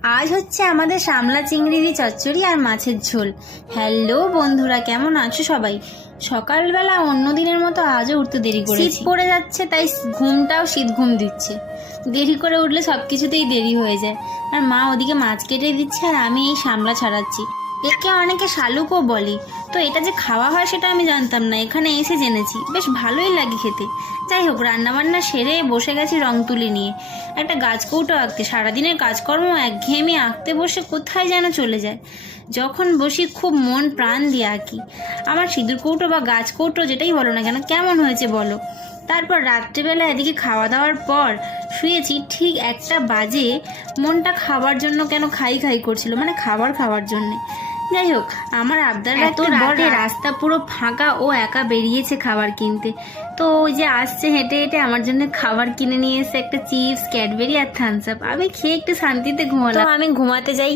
আজ হচ্ছে আমাদের শামলা চিংড়ি দিয়ে চচ্চড়ি আর মাছের ঝোল। হ্যালো বন্ধুরা, কেমন আছো সবাই? সকালবেলা অন্য দিনের মতো আজও উঠতে দেরি করে, শীত পড়ে যাচ্ছে তাই ঘুমটাও শীত ঘুম দিচ্ছে। দেরি করে উঠলে সব কিছুতেই দেরি হয়ে যায়। আর মা ওদিকে মাছ কেটে দিচ্ছে আর আমি এই শামলা ছাড়াচ্ছি। একে অনেকে শালুকও বলে। তো এটা যে খাওয়া হয় সেটা আমি জানতাম না, এখানে এসে জেনেছি। বেশ ভালোই লাগে খেতে। যাই হোক, রান্নাবান্না সেরে বসে গেছি রং তুলি নিয়ে। একটা গাছকৌটো আঁকতে। সারাদিনের কাজকর্ম একঘেয়েমি আঁকতে বসে কোথায় যেন চলে যায়। যখন বসি খুব মন প্রাণ দিয়ে আঁকি। আমার সিঁদুর কৌটো বা গাছ কৌটো যেটাই বলো না কেন, কেমন হয়েছে বলো। তারপর রাত্রিবেলা এদিকে খাওয়া দাওয়ার পর শুয়েছি, ঠিক 1টা বাজে মনটা খাবার জন্য কেন খাই খাই করছিল, মানে খাবার জন্যে। যাই হোক, আমার আবদার রাখতে রাতে রাস্তা পুরো ফাঁকা, ও একা বেরিয়েছে খাবার কিনতে। তো ওই যে আসছে হেঁটে হেঁটে আমার জন্য খাবার কিনে নিয়ে এসে একটা চিপস, ক্যাডবেরি আর থামস আপ। আমি খেয়ে একটু শান্তিতে ঘুমালাম। তো আমি ঘুমাতে যাই।